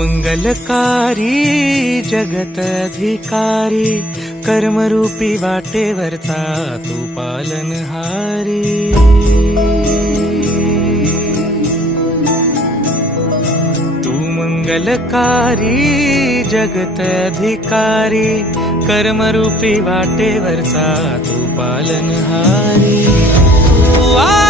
मंगलकारी जगत अधिकारी, कर्मरूपी वाटेवरचा तू पालनहारी। तू मंगलकारी जगत अधिकारी, कर्मरूपी वाटेवरचा तू पालनहारी। तू